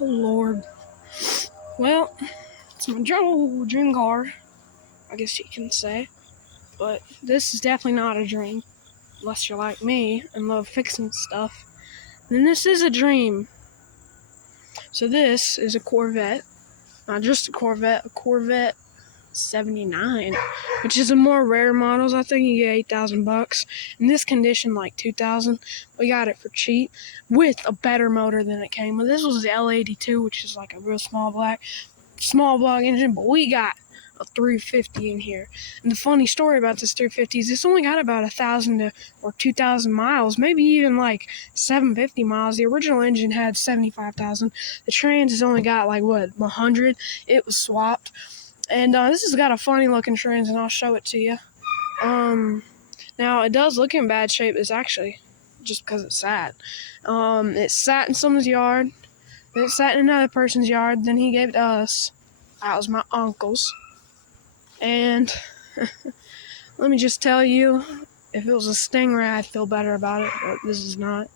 Oh Lord. Well, it's my dream car, I guess you can say. But this is definitely not a dream. Unless you're like me and love fixing stuff. Then this is a dream. So this is a Corvette. Not just a Corvette 79, which is a more rare models. I think you get $8,000. In this condition, like $2,000. We got it for cheap with a better motor than it came with. This was the L82, which is like a real small block engine, but we got a 350 in here. And the funny story about this 350 is it's only got about 1,000 or 2,000 miles, maybe even like 750 miles. The original engine had 75,000. The trans has only got like 100. It was swapped. And this has got a funny looking trans, and I'll show it to you. Now it does look in bad shape. It's actually just because it's sat. It sat in someone's yard. Then it sat in another person's yard. Then he gave it to us. That was my uncle's. And let me just tell you, if it was a Stingray, I'd feel better about it, but this is not.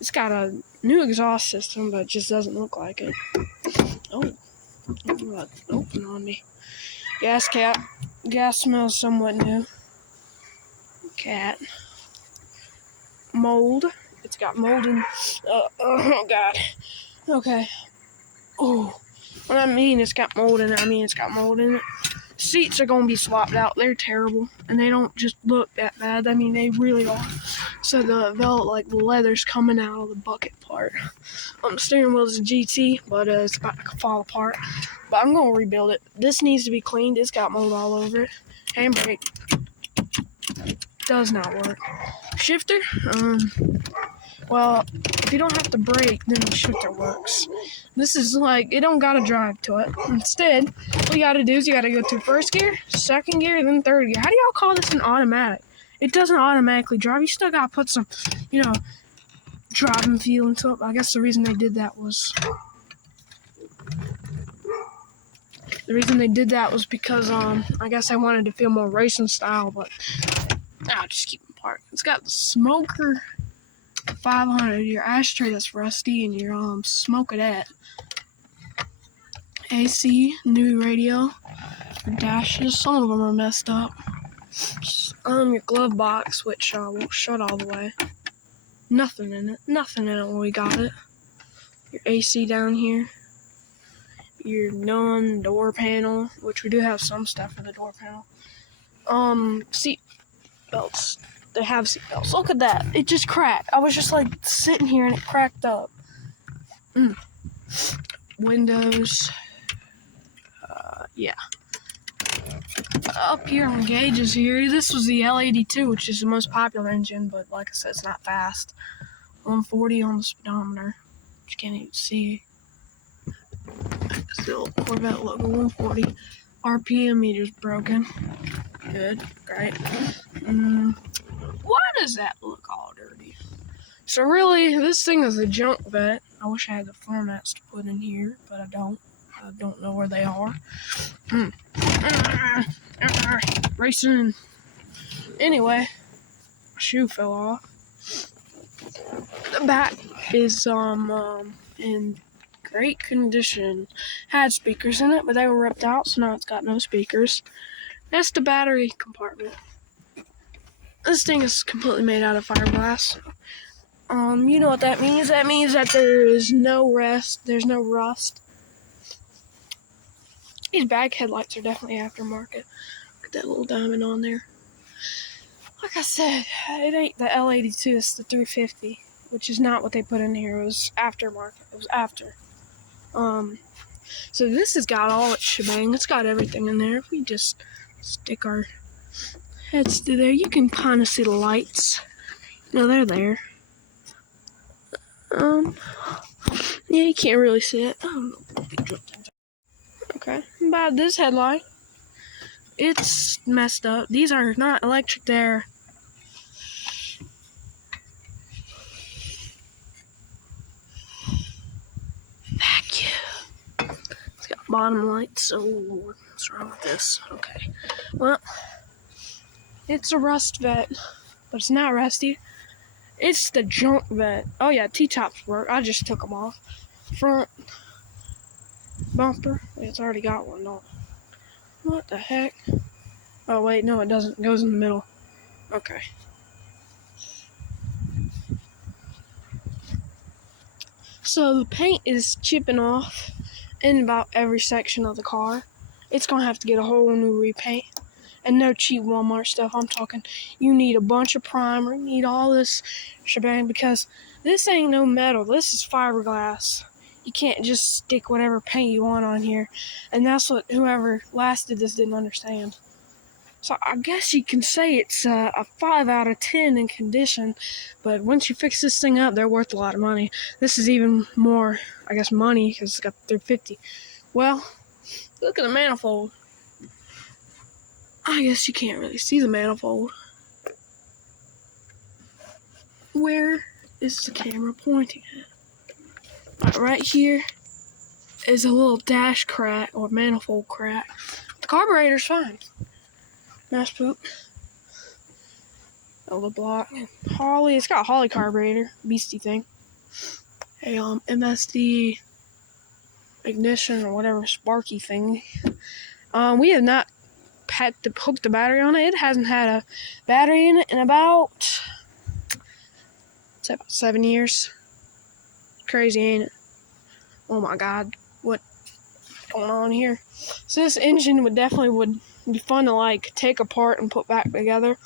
It's got a new exhaust system, but it just doesn't look like it. Oh, open on me. Gas cap. Gas smells somewhat new. Cat. Mold. It's got mold in. Oh God. Okay. Oh, what I mean it's got mold in it. I mean it's got mold in it. Seats are going to be swapped out. They're terrible, and they don't just look that bad. I mean, they really are. So the leather's coming out of the bucket part. The steering wheel is a GT, but it's about to fall apart. But I'm going to rebuild it. This needs to be cleaned. It's got mold all over it. Handbrake does not work. Shifter, well, if you don't have to brake, then the shifter works. This is like, it don't got to drive to it. Instead, what you got to do is you got to go through first gear, second gear, then third gear. How do y'all call this an automatic? It doesn't automatically drive. You still got to put some, driving feel into it. I guess the reason they did that was because, I guess I wanted to feel more racing style, but I'll just keep them apart. It's got the smoker 500, your ashtray that's rusty, and your smokeette. AC, new radio, your dashes, some of them are messed up. Your glove box, which won't shut all the way. Nothing in it when we got it. Your AC down here. Your non-door panel, which we do have some stuff for the door panel. Seat belts. They have seat belts. Look at that. It just cracked. I was just like sitting here and it cracked up. Windows. Yeah. Up here on gauges here, this was the L82, which is the most popular engine, but like I said, it's not fast. 140 on the speedometer, which you can't even see. Still Corvette logo, 140. RPM meter's broken. Good, great. Why does that look all dirty? So really, this thing is a junk vet. I wish I had the formats to put in here, but I don't. I don't know where they are. Racing. Anyway, my shoe fell off. The back is in great condition. Had speakers in it, but they were ripped out, so now it's got no speakers. That's the battery compartment. This thing is completely made out of fiberglass. You know what that means? That means that there is no rust. There's no rust. These back headlights are definitely aftermarket. Look at that little diamond on there. Like I said, it ain't the L82, it's the 350, which is not what they put in here. It was aftermarket. It was after. So this has got all its shebang. It's got everything in there. If we just stick our heads through there, you can kind of see the lights. No, they're there. Yeah, you can't really see it. Okay, about this headlight, it's messed up. These are not electric, they're vacuum. It's got bottom lights. Oh Lord, what's wrong with this? Okay, well, it's a rust vet, but it's not rusty. It's the junk vet. Oh yeah, T-tops work. I just took them off. front bumper. It's already got one, don't it? What the heck? Oh, wait, no, it doesn't. It goes in the middle. Okay. So the paint is chipping off in about every section of the car. It's going to have to get a whole new repaint. And no cheap Walmart stuff. I'm talking, you need a bunch of primer, you need all this shebang, because this ain't no metal. This is fiberglass. You can't just stick whatever paint you want on here. And that's what whoever last did this didn't understand. So I guess you can say it's a 5 out of 10 in condition. But once you fix this thing up, they're worth a lot of money. This is even more, I guess, money, because it's got $350. Well, look at the manifold. I guess you can't really see the manifold. Where is the camera pointing at? Right here is a little dash crack or manifold crack. The carburetor's fine. Mass poop. Oh, the block. Holly, it's got a Holly carburetor. Beastie thing. A MSD ignition or whatever Sparky thing. We have not had to hook the battery on it. It hasn't had a battery in it in about 7 years. Crazy, ain't it? Oh my God, what's going on here? So this engine would be fun to like take apart and put back together.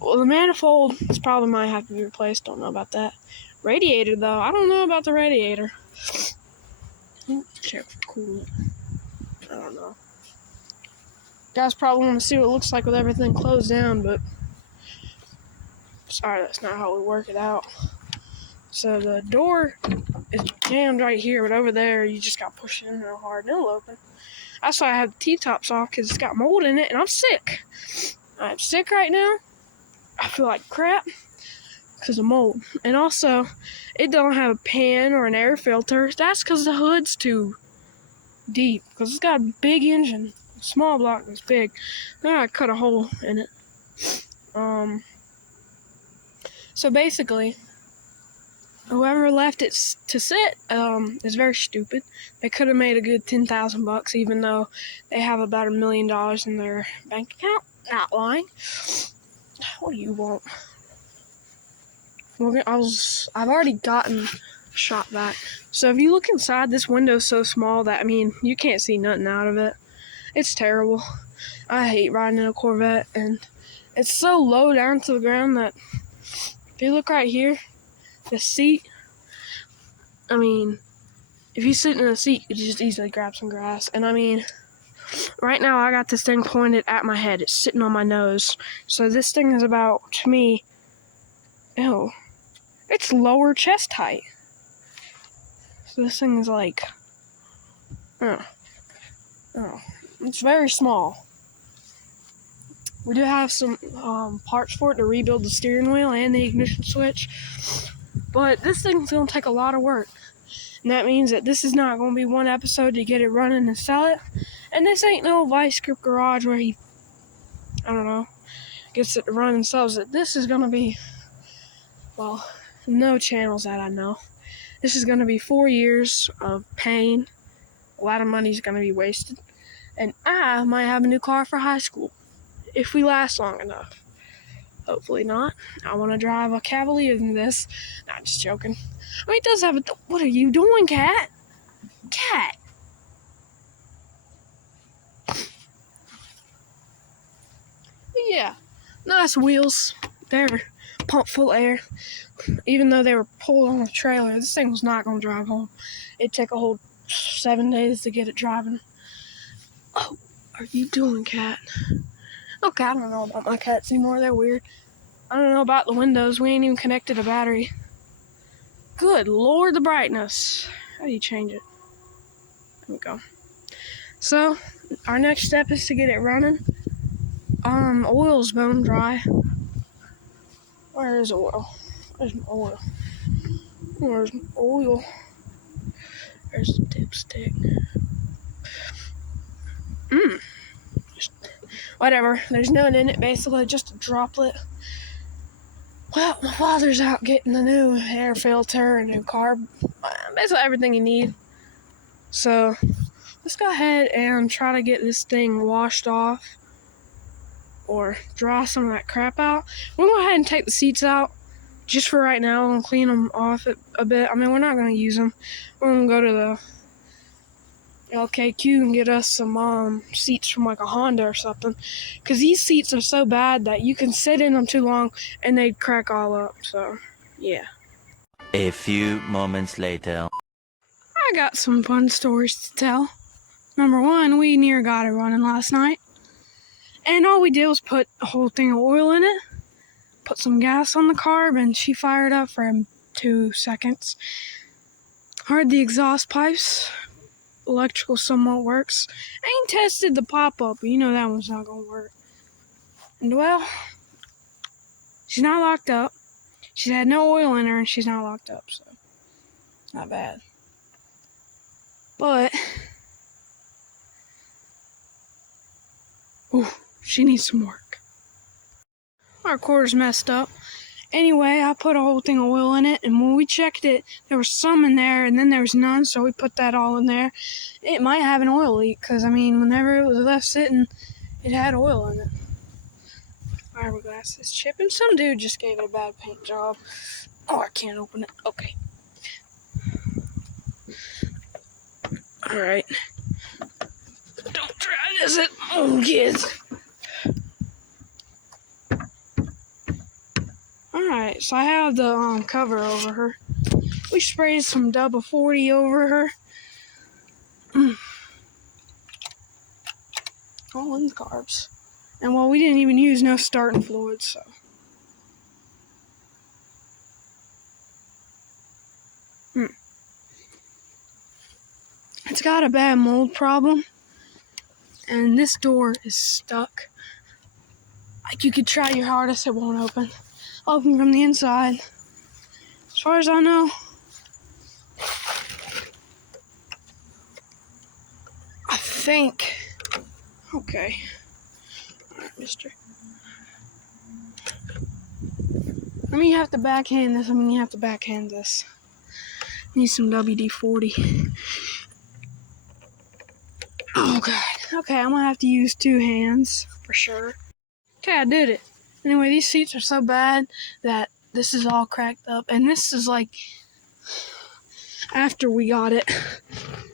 Well, the manifold probably might have to be replaced. Don't know about that. Radiator though, I don't know about the radiator. Check for coolant. I don't know. Guys probably want to see what it looks like with everything closed down, but sorry, that's not how we work it out. So the door is jammed right here, but over there you just got to push it in real hard and it'll open. That's why I have the T-tops off, because it's got mold in it and I'm sick. I'm sick right now. I feel like crap because of mold. And also, it don't have a pan or an air filter. That's because the hood's too deep, because it's got a big engine. Small block is big. Then I cut a hole in it. So basically, whoever left it to sit is very stupid. They could have made a good $10,000, even though they have about $1 million in their bank account. Not lying. What do you want? I've already gotten shot back. So if you look inside, this window's so small that, I mean, you can't see nothing out of it. It's terrible. I hate riding in a Corvette, and it's so low down to the ground that if you look right here, the seat, I mean, if you sit in a seat, you just easily grab some grass. And I mean, right now I got this thing pointed at my head. It's sitting on my nose. So this thing is about, to me, it's lower chest height. So this thing is like, it's very small. We do have some parts for it to rebuild the steering wheel and the ignition switch. But this thing's going to take a lot of work. And that means that this is not going to be one episode to get it running and sell it. And this ain't no Vice Grip Garage where he, gets it to run and sells it. This is going to be, well, no channels that I know. This is going to be 4 years of pain. A lot of money is going to be wasted. And I might have a new car for high school, if we last long enough. Hopefully not. I want to drive a Cavalier than this. Nah, just joking. I mean, it does have a... What are you doing, cat? Cat! But yeah, nice wheels. They're pumped full of air. Even though they were pulled on a trailer, this thing was not going to drive home. It'd take a whole 7 days to get it driving. Oh, are you doing, cat? Okay, I don't know about my cats anymore. They're weird. I don't know about the windows. We ain't even connected a battery. Good Lord, the brightness. How do you change it? There we go. So, our next step is to get it running. Oil's bone dry. Where is oil? Where's my oil? Where's my oil? There's the dipstick. Whatever. There's nothing in it, basically, just a droplet. Well, my father's out getting a new air filter, a new carb. basically everything you need. So let's go ahead and try to get this thing washed off or dry some of that crap out. We'll go ahead and take the seats out just for right now and clean them off a bit. I mean, we're not going to use them. We're going to go to the LKQ and get us some seats from like a Honda or something, because these seats are so bad that you can sit in them too long and they'd crack all up. So yeah. A few moments later. I got some fun stories to tell. Number one, we near got it running last night, and all we did was put a whole thing of oil in it, put some gas on the carb, and she fired up for 2 seconds. Heard the exhaust pipes. Electrical somewhat works. I ain't tested the pop-up, but you know that one's not gonna work. And well, she's not locked up. She's had no oil in her and she's not locked up, so not bad. But she needs some work. Our quarter's messed up. Anyway, I put a whole thing of oil in it, and when we checked it, there was some in there, and then there was none, so we put that all in there. It might have an oil leak, because, I mean, whenever it was left sitting, it had oil in it. Fiberglass is chipping. Some dude just gave it a bad paint job. Oh, I can't open it. Okay. Alright. Don't try this at home, kids. Alright, so I have the cover over her. We sprayed some double 40 over her. All in the carbs. And well, we didn't even use no starting fluid, so. It's got a bad mold problem. And this door is stuck. Like, you could try your hardest, it won't open. Open from the inside. As far as I know, I think. Okay. Alright, mister. I mean, you have to backhand this. Need some WD-40. Oh, God. Okay, I'm gonna have to use 2 hands for sure. Okay, I did it. Anyway, these seats are so bad that this is all cracked up. And this is like after we got it.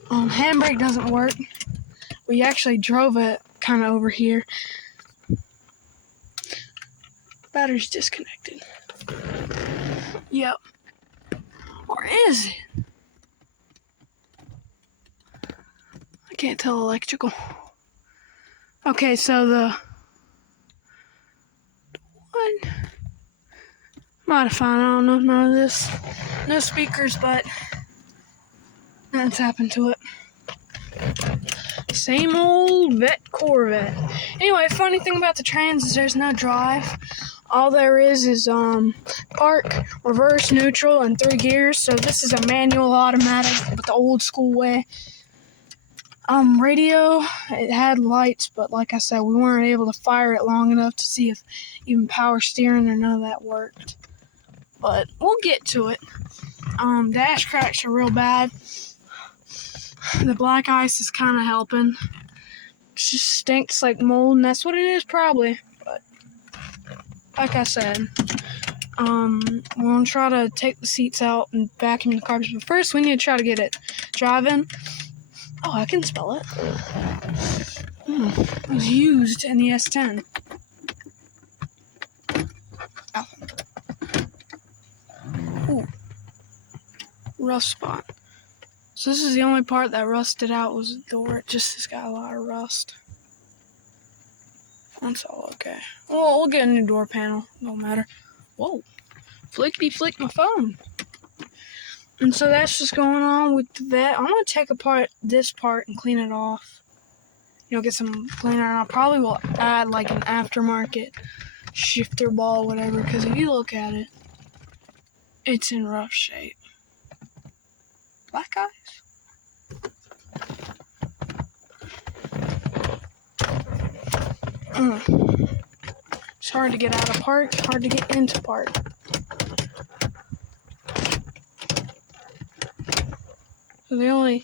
Handbrake doesn't work. We actually drove it kind of over here. Battery's disconnected. Yep. Or is it? I can't tell electrical. Okay, so the one modified, I don't know none of this. No speakers, but nothing's happened to it. Same old vet Corvette. Anyway, funny thing about the Trans is there's no drive. All there is park, reverse, neutral, and 3 gears. So this is a manual automatic, but the old school way. Radio, it had lights, but like I said, we weren't able to fire it long enough to see if even power steering or none of that worked. But we'll get to it. Dash cracks are real bad. The black ice is kind of helping. It just stinks like mold, and that's what it is probably. But like I said, we're gonna try to take the seats out and vacuum the carbs. But first, we need to try to get it driving. Oh, I can spell it. It was used in the S10. Oh. Ooh. Rough spot. So this is the only part that rusted out was the door. It just has got a lot of rust. That's all okay. Well, we'll get a new door panel. Don't matter. Whoa. Flickety flick my phone. And so that's just going on with that. I'm going to take apart this part and clean it off. You know, get some cleaner. And I probably will add like an aftermarket shifter ball, whatever. Because if you look at it, it's in rough shape. Black eyes? It's hard to get out of park. Hard to get into park. So the only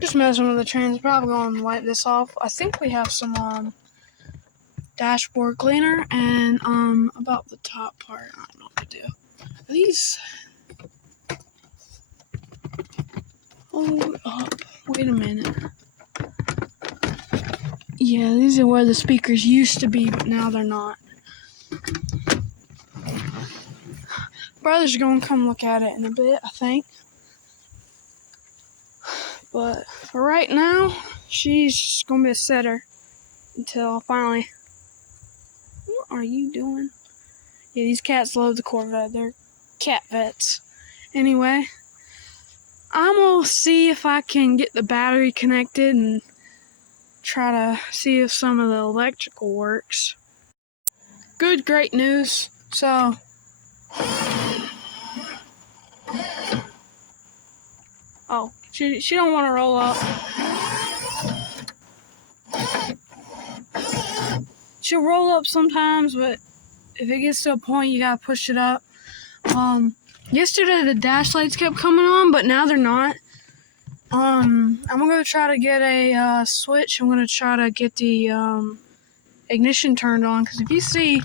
just messing with the trans. Probably going to wipe this off. I think we have some dashboard cleaner and about the top part. I don't know what to do. Are these? Hold up. Wait a minute. Yeah, these are where the speakers used to be, but now they're not. Brother's gonna come look at it in a bit, I think. But for right now, she's just gonna be a sitter until finally. What are you doing? Yeah, these cats love the Corvette. They're cat vets. Anyway, I'm gonna see if I can get the battery connected and try to see if some of the electrical works. Great news. So, oh, she don't want to roll up. She'll roll up sometimes, but if it gets to a point, you gotta push it up. Yesterday the dash lights kept coming on, but now they're not. I'm gonna try to get a switch. I'm gonna try to get the ignition turned on, because if you see,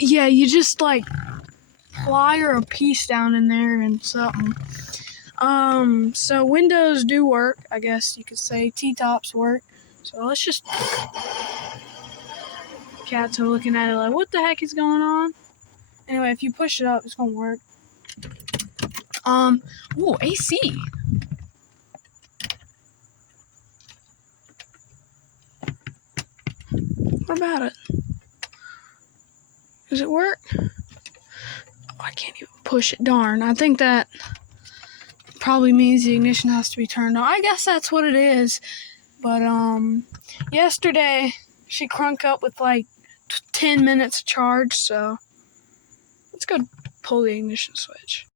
yeah, you just like wire a piece down in there and something. So windows do work, I guess you could say. T-tops work. So let's just. Cats are looking at it like, what the heck is going on? Anyway, if you push it up, it's gonna work. Ooh, AC. What about it? Does it work? Oh, I can't even push it. Darn. I think that probably means the ignition has to be turned on. I guess that's what it is. But yesterday she crunk up with like 10 minutes of charge, so let's go pull the ignition switch.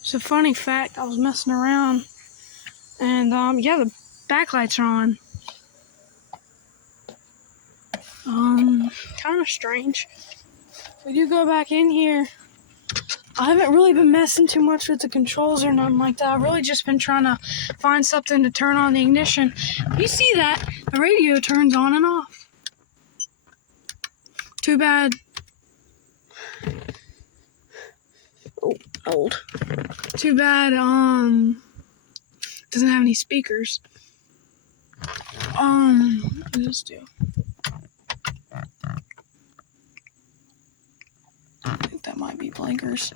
It's a funny fact, I was messing around and yeah, the backlights are on. Kind of strange. We do go back in here. I haven't really been messing too much with the controls or nothing like that. I've really just been trying to find something to turn on the ignition. You see that? The radio turns on and off. Too bad. Oh, old. Too bad, doesn't have any speakers. What does this do? I think that might be blinkers.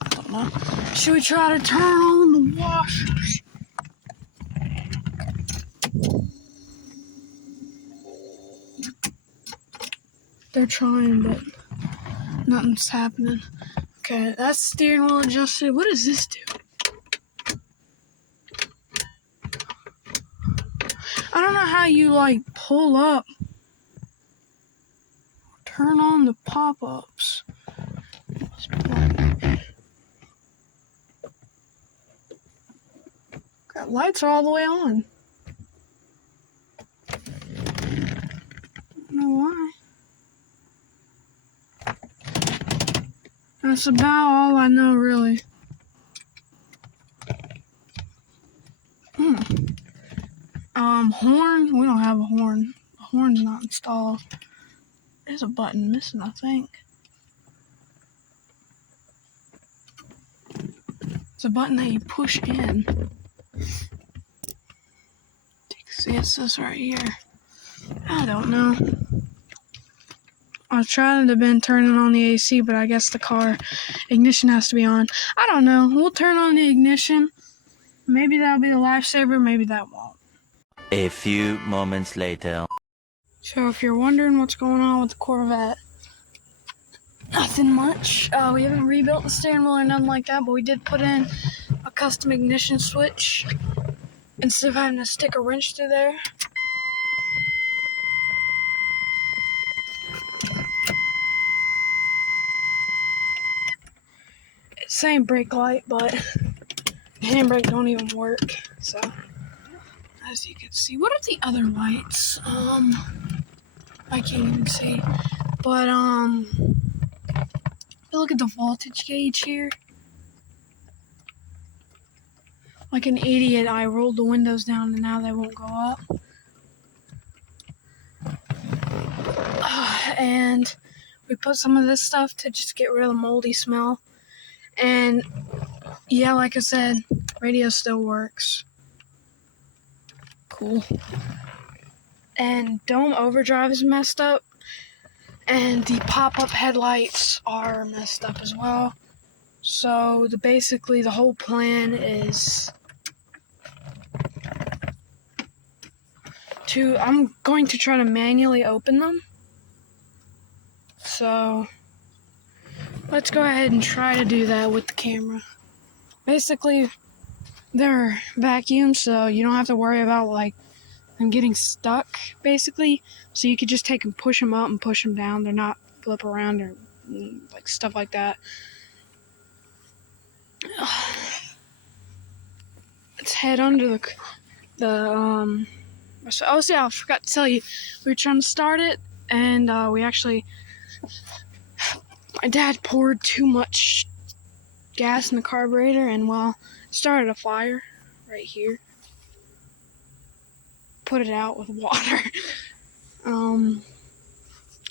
I don't know. Should we try to turn on the washers? They're trying, but nothing's happening. Okay, that's steering wheel adjusted. What does this do? I don't know how you like pull up, turn on the pop-ups. Got lights are all the way on. I don't know why. That's about all I know, really. Horn? We don't have a horn. The horn's not installed. There's a button missing, I think. It's a button that you push in. See, it says right here. I don't know. I was trying to have been turning on the AC, but I guess the car ignition has to be on. I don't know. We'll turn on the ignition. Maybe that'll be a lifesaver. Maybe that won't. A few moments later. So if you're wondering what's going on with the Corvette, nothing much. We haven't rebuilt the steering wheel or nothing like that, but we did put in a custom ignition switch instead of having to stick a wrench through there. It's same brake light, but the handbrake don't even work. So as you can see, what are the other lights? I can't even see. But look at the voltage gauge here. Like an idiot, I rolled the windows down and now they won't go up. And we put some of this stuff to just get rid of the moldy smell. And yeah, like I said, radio still works. Cool. And dome overdrive is messed up. And the pop-up headlights are messed up as well. So basically the whole plan is I'm going to try to manually open them. So let's go ahead and try to do that with the camera. Basically, they're vacuum, so you don't have to worry about like them getting stuck, basically. So you could just take and push them up and push them down. They're not flip around or like stuff like that. Let's head under oh yeah, I forgot to tell you, we were trying to start it, and my dad poured too much gas in the carburetor, and well, started a fire right here. Put it out with water.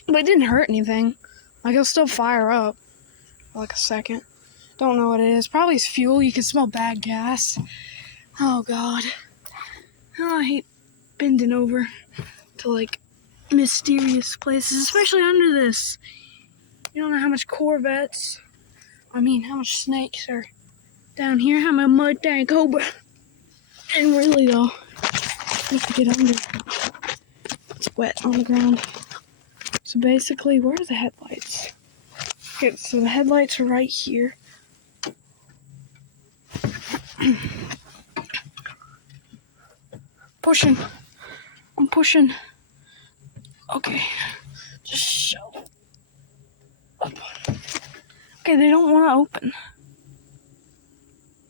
But it didn't hurt anything. Like, it'll still fire up for like a second. Don't know what it is. Probably it's fuel. You can smell bad gas. Oh god. Oh, I hate bending over to like mysterious places, especially under this. You don't know how much Corvettes, how much snakes are down here. I'm a mud tank cobra. And really though, I have to get under. It's wet on the ground. So basically, where are the headlights? Okay, so the headlights are right here. Pushing. I'm pushing. Okay. Just shove it up. Okay, they don't want to open.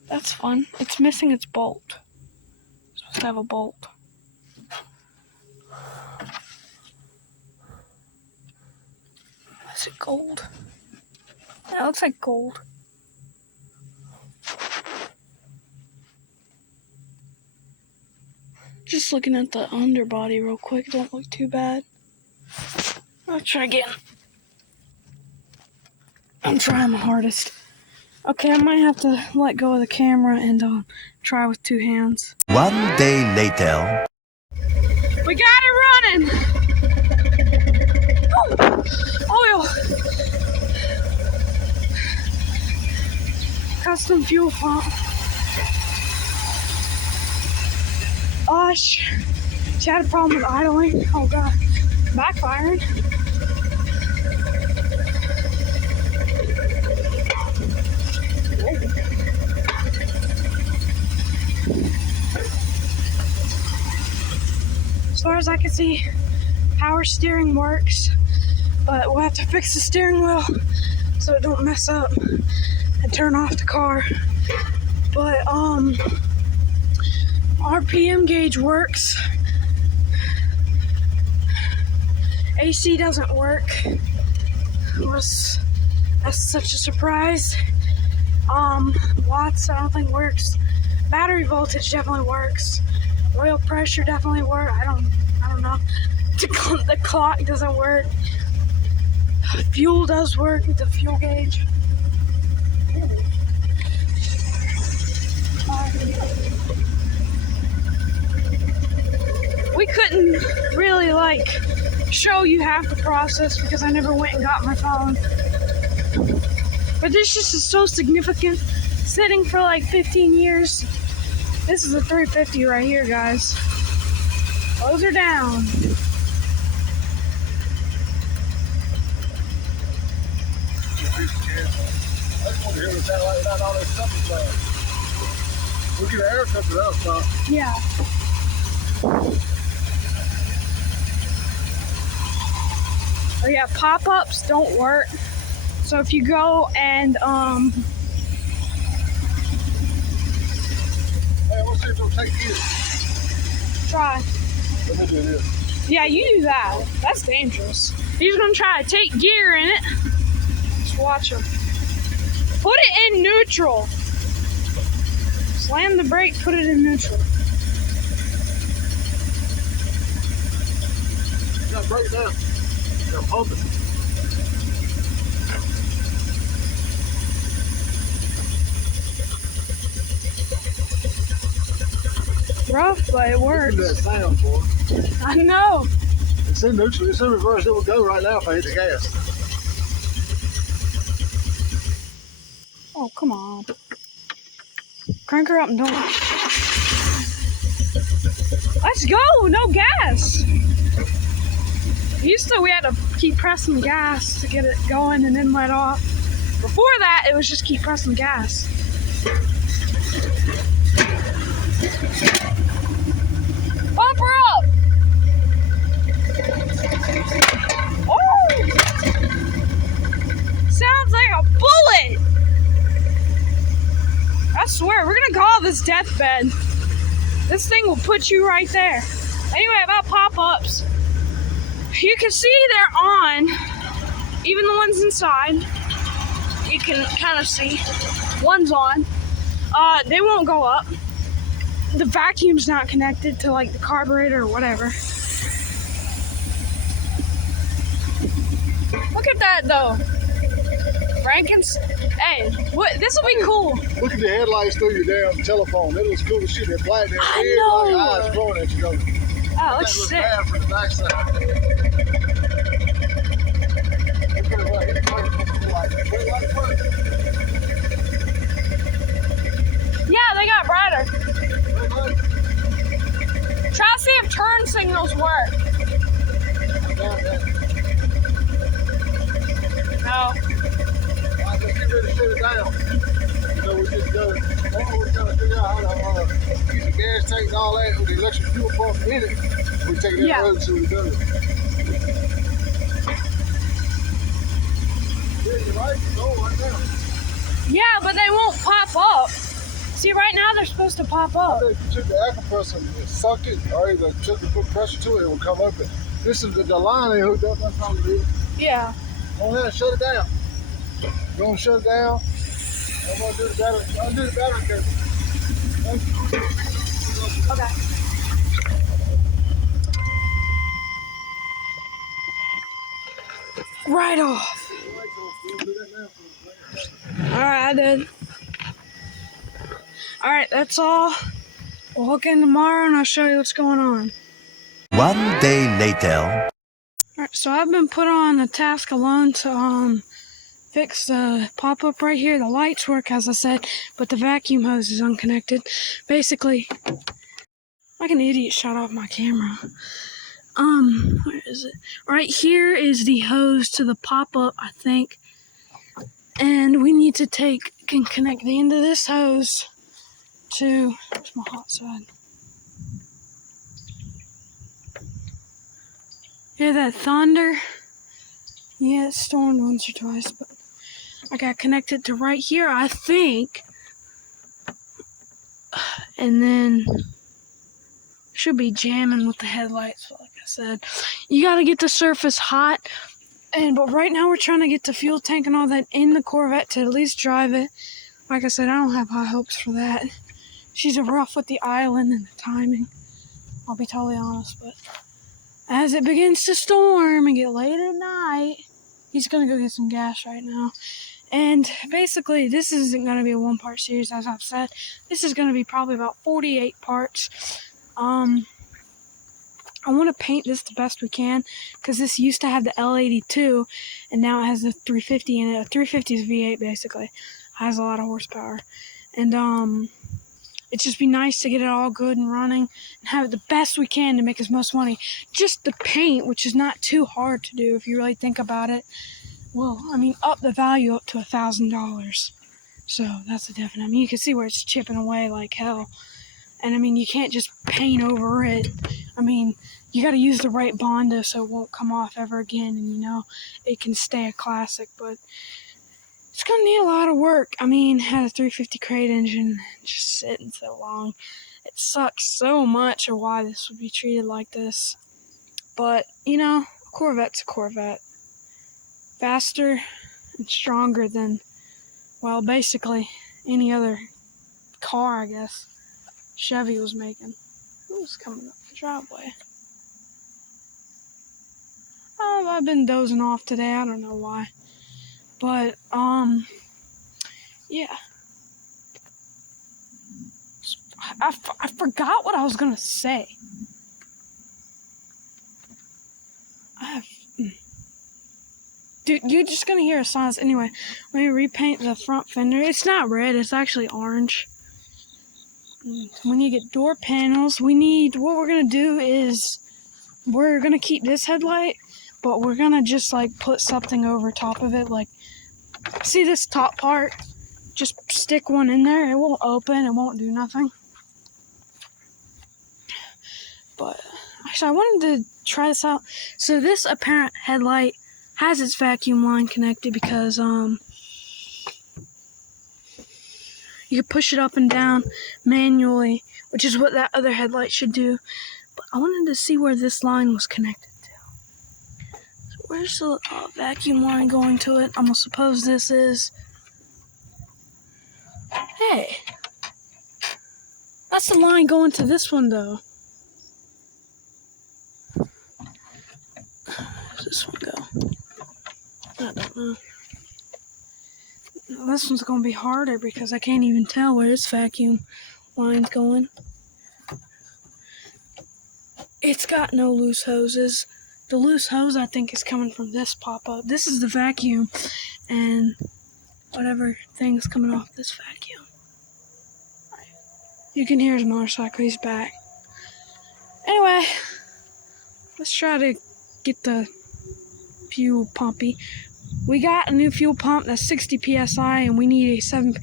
That's fun. It's missing its bolt. It's supposed to have a bolt. Is it gold? Yeah, it looks like gold. Just looking at the underbody real quick. Don't look too bad. I'll try again. I'm trying my hardest. Okay, I might have to let go of the camera and try with two hands. 1 day later. We got it running! Oh, oil! Custom fuel pump. Oh, she had a problem with idling. Oh god, backfiring. As far as I can see, power steering works, but we'll have to fix the steering wheel so it don't mess up and turn off the car. But RPM gauge works. AC doesn't work. That's such a surprise. Watts I don't think works. Battery voltage definitely works. Oil pressure definitely works. I don't know. The clock doesn't work. Fuel does work with the fuel gauge. We couldn't really show you half the process because I never went and got my phone. But this just is so significant. Sitting for like 15 years. This is a 350 right here, guys. Those are down. I just want to hear what it sounds like without all this stuff inside. We'll get an air filter up, so. Yeah. Oh yeah, pop-ups don't work. So if you go and Hey, we'll see if it'll take you. try. Let me do this. Yeah, you do that. That's dangerous. He's gonna try to take gear in it. Just watch him. Put it in neutral. Slam the brake, put it in neutral. You gotta break down. You gotta pump it. Rough, but it works. Listen to that sound, boy. I know. It's in neutral. It's in reverse. It will go right now if I hit the gas. Oh, come on. Crank her up and don't. Let's go! No gas! Used to, we had to keep pressing gas to get it going and then let off. Before that, it was just keep pressing gas. Bump her up! Oh! Sounds like a bullet! I swear, we're gonna call this deathbed. This thing will put you right there. Anyway, about pop-ups. You can see they're on. Even the ones inside. You can kind of see. One's on. They won't go up. The vacuum's not connected to like the carburetor or whatever. Look at that though. Hey, this will be cool. Look at the headlights through your damn telephone. It looks cool as shit. They're black. They're I red, know. like eyes glowing at you, though. Oh, it That looks looks sick. bad from the backside. Look at it, like, it's like, red light work. Yeah, they got brighter. Red light. Try to see if turn signals work. No. All right, let's get ready to shut it down. So we just go. We're trying to figure out how to keep the gas tank and all that with the electric fuel pump in it. We take that road so we do it. Yeah, your lights is on right now. Yeah, but they won't pop up. See, right now they're supposed to pop up. If you took the air compressor and sucked it, or either took the put pressure to it, it will come open. This is the line they hooked up. That's all it is. Yeah. Go ahead and shut it down. Go and shut it down. I'm gonna do the battery. I'll do the battery cable. Okay. Right off. Alright, I did. Alright, that's all. We'll hook in tomorrow and I'll show you what's going on. One day later. Alright, so I've been put on the task alone to fix the pop-up right here. The lights work, as I said, but the vacuum hose is unconnected. Basically, like an idiot shut off my camera. Where is it? Right here is the hose to the pop-up, I think. And we need to connect the end of this hose to, where's my hot side? Hear that thunder? Yeah, it stormed once or twice, but I got connected to right here, I think. And then should be jamming with the headlights, like I said. You gotta get the surface hot. But right now we're trying to get the fuel tank and all that in the Corvette to at least drive it. Like I said, I don't have high hopes for that. She's rough with the island and the timing. I'll be totally honest, but as it begins to storm and get late at night, he's gonna go get some gas right now. And basically, this isn't gonna be a one-part series, as I've said. This is gonna be probably about 48 parts. I want to paint this the best we can, because this used to have the L82, and now it has the 350 in it. A 350 is V8, basically. Has a lot of horsepower. And, it'd just be nice to get it all good and running, and have it the best we can to make as most money. Just the paint, which is not too hard to do if you really think about it. Well, I mean, up the value up to $1,000. So, that's a definite. I mean, you can see where it's chipping away like hell. And, I mean, you can't just paint over it. I mean, you got to use the right Bondo so it won't come off ever again. And, you know, it can stay a classic. But it's going to need a lot of work. I mean, had a 350 crate engine just sitting so long. It sucks so much of why this would be treated like this. But, you know, a Corvette's a Corvette. Faster and stronger than, well, basically any other car, I guess, Chevy was making. Who's coming up the driveway? Oh, I've been dozing off today. I don't know why. But, yeah. I forgot what I was gonna say. Dude, you're just gonna hear a silence. Anyway, let me repaint the front fender. It's not red, it's actually orange. We need to get door panels. What we're gonna do is, we're gonna keep this headlight, but we're gonna just like put something over top of it. Like, see this top part? Just stick one in there. It won't open, it won't do nothing. But actually, I wanted to try this out. So this apparent headlight has its vacuum line connected because you can push it up and down manually, which is what that other headlight should do. But I wanted to see where this line was connected to. So where's the vacuum line going to it? I'm gonna suppose this is. Hey, that's the line going to this one though. Where's this one go? I don't know. This one's gonna be harder because I can't even tell where this vacuum line's going. It's got no loose hoses. The loose hose, I think, is coming from this pop-up. This is the vacuum, and whatever thing's coming off this vacuum. You can hear his motorcycle. He's back. Anyway, let's try to get the fuel pumpy. We got a new fuel pump that's 60 psi, and we need a 7.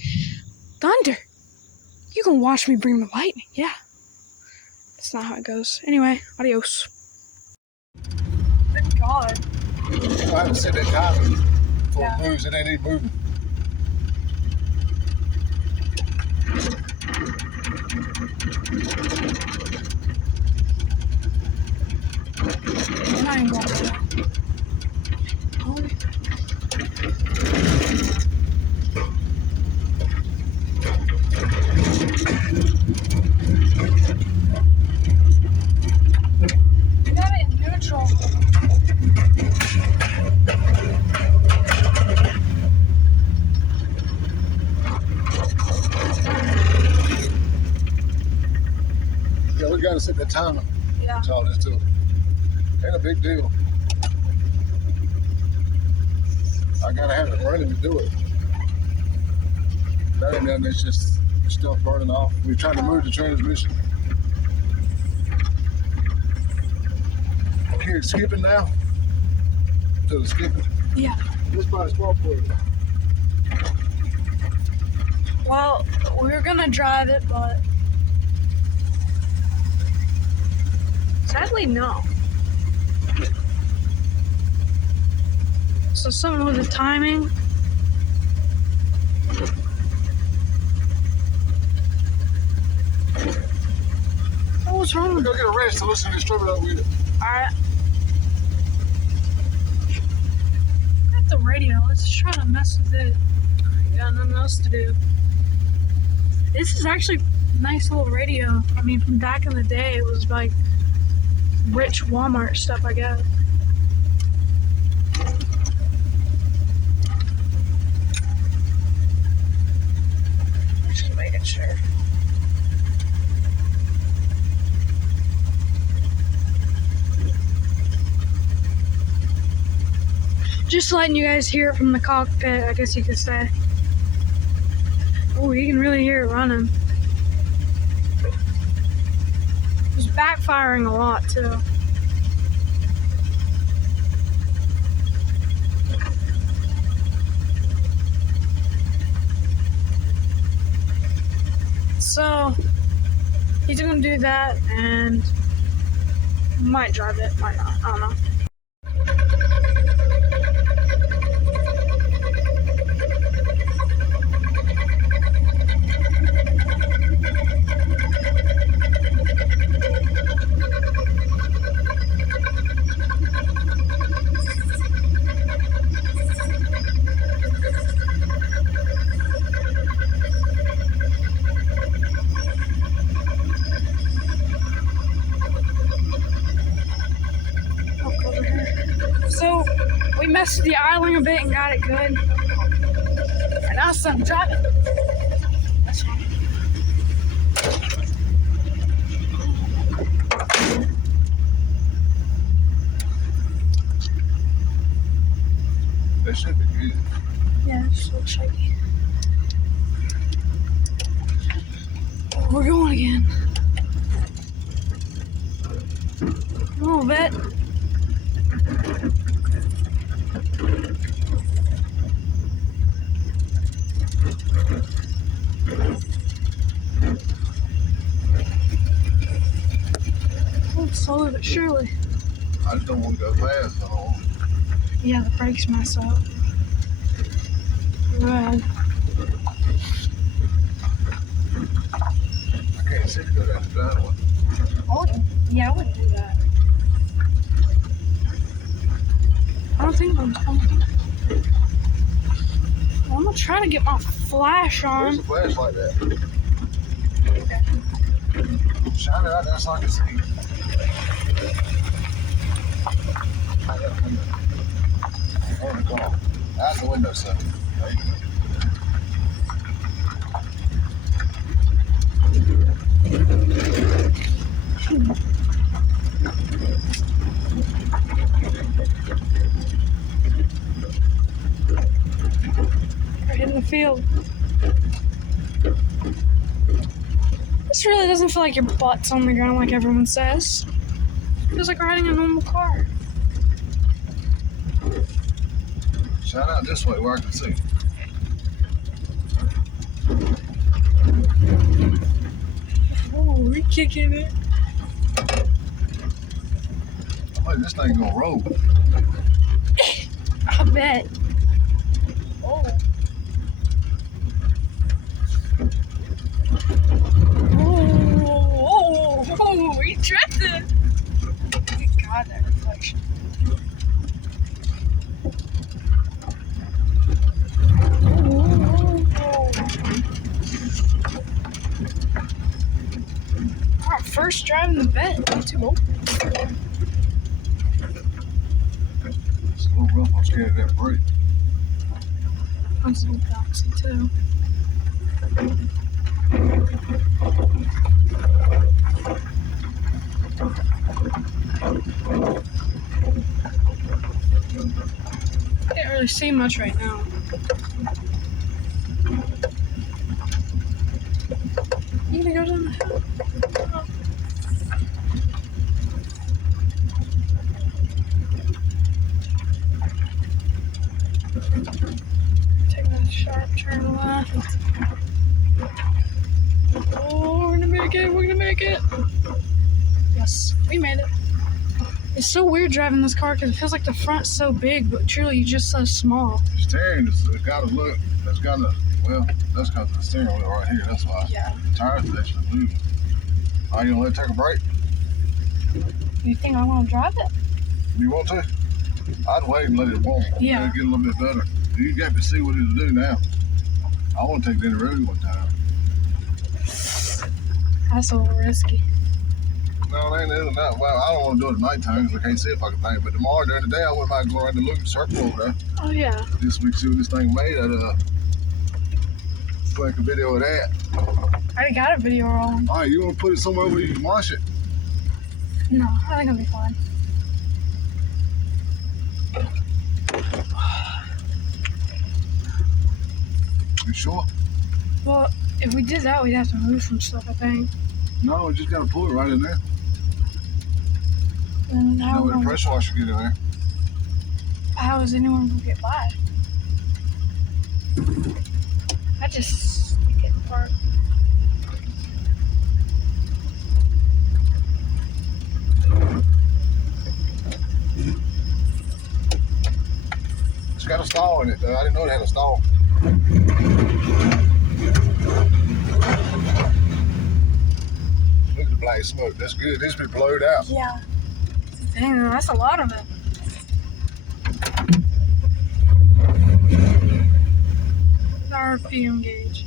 Thunder! You gonna watch me bring the lightning? Yeah. That's not how it goes. Anyway, adios. Thank God. I haven't said that time before it moves, it ain't even moving. I ain't going to. You got it in neutral. Yeah, we gotta set that timer. Yeah. That's all this too. Ain't a big deal. I gotta have it running to do it. That ain't nothing, it's just stuff burning off. We're trying to move the transmission. Here it's skipping now. So it's skipping. Yeah. This probably small for it. Well, we're gonna drive it, but sadly, no. So something with the timing. Oh, what's wrong with it? Go get a rest to listen to this trouble up with it. Alright. Got the radio. Let's try to mess with it. Got nothing else to do. This is actually a nice little radio. I mean, from back in the day, it was like rich Walmart stuff, I guess. Just making sure. Just letting you guys hear it from the cockpit, I guess you could say. Oh, you can really hear it running. It's backfiring a lot, too. So, he's gonna do that, and might drive it, might not, I don't know. We messed with the idling a bit and got it good. And now it's time to drive it. That's fine. That should be good. Yeah, it's a little shaky. Oh, we're going again. Come on, vet. Oh, slowly but surely. I just don't want to go fast. No. Yeah, the brakes mess up. Right. I can't see to go down the driveway. Oh, yeah, I wouldn't do that. I don't think I'm coming. Well, I'm gonna try to get my flash on. Where's the flashlight at? Shine it out there so I can see. On the car. Out the window, son. There you go. Right in the field. This really doesn't feel like your butt's on the ground like everyone says. It feels like riding a normal car. Shine out this way where I can see. Oh, we're kicking it. I think this thing gonna roll. I bet. Oh. Oh, we drifted. God, that reflection. Our first driving the bed. Too old. It's a little rough. I'm scared of that brake. I'm so boxy too. Can't really see much right now. You gonna go down the hill? Oh. Take that sharp turn left. Oh, we're gonna make it, we're gonna make it. Yes, we made it. It's so weird driving this car because it feels like the front's so big, but truly you're just so small. The steering is got to look. That's got to. Well, that's because of the steering wheel right here. That's why. Yeah. The tires are actually moving. Are you gonna let it take a break? You think I want to drive it? You want to? I'd wait and let it warm. Yeah. Let it get a little bit better. You got to see what it'll do now. I want to take it in the road one time. That's a little risky. No, it ain't that. Well, I don't want to do it at nighttime because I can't see if I can paint. But tomorrow during the day, I wouldn't mind going around the loop circle over there. Oh, yeah. This week, see what this thing made. I'd make a video of that. I already got a video rolling. All right, you want to put it somewhere where you can watch it? No, I think it'll be fine. You sure? Well, if we did that, we'd have to move some stuff, I think. No, we just got to pull it right in there. And That way the pressure washer get in there. how is anyone going to get by? I just stick it apart. It's got a stall in it, though. I didn't know it had a stall. Look at the black smoke. That's good. This be blowed out. Yeah. Dang, that's a lot of it. The RPM gauge.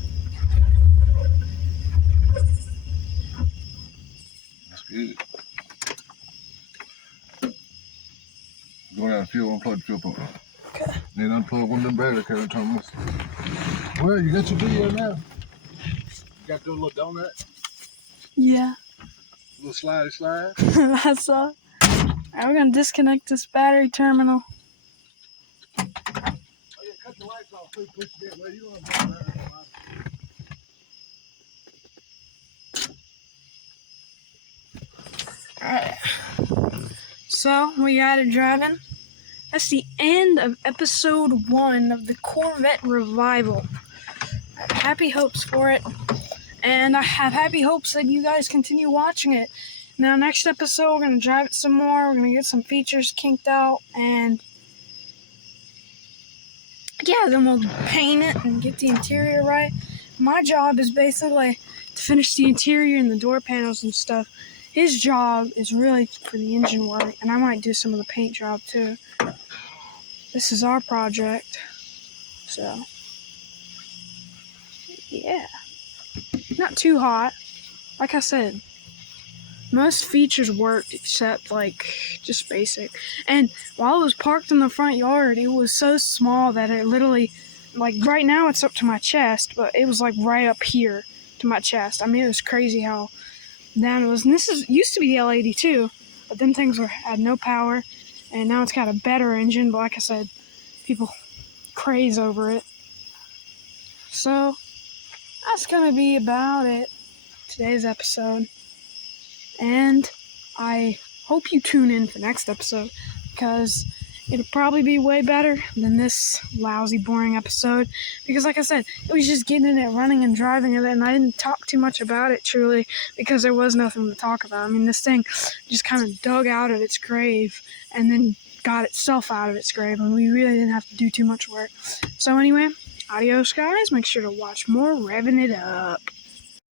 That's good. Go down the fuel, unplug the fuel pump. Okay. Then unplug one of them battery carrier terminals. Well, you got your video now. You got the little donut, Yeah. little slide. That's all. Alright, we're gonna disconnect this battery terminal. Oh yeah, cut the lights off. Please push it that way. You don't have to battery. Alright. So, we got it driving. That's the end of episode 1 of the Corvette revival. I have happy hopes for it. And I have happy hopes that you guys continue watching it. Now, next episode, we're going to drive it some more. We're going to get some features kinked out. And yeah, then we'll paint it and get the interior right. My job is basically to finish the interior and the door panels and stuff. His job is really for the engine work, and I might do some of the paint job too. This is our project, so yeah. Not too hot. Like I said, most features worked except like just basic. And while it was parked in the front yard, it was so small that it literally, like right now it's up to my chest, but it was like right up here to my chest. I mean, it was crazy how down it was. And this used to be the L82, but then things had no power, and now it's got a better engine. But like I said, people craze over it. So that's gonna be about it. Today's episode. And I hope you tune in for next episode, because it'll probably be way better than this lousy, boring episode. Because like I said, it was just getting it running and driving it, and I didn't talk too much about it, truly, because there was nothing to talk about. I mean, this thing just kind of dug out of its grave and then got itself out of its grave, and we really didn't have to do too much work. So anyway, adios, guys. Make sure to watch more Revving It Up.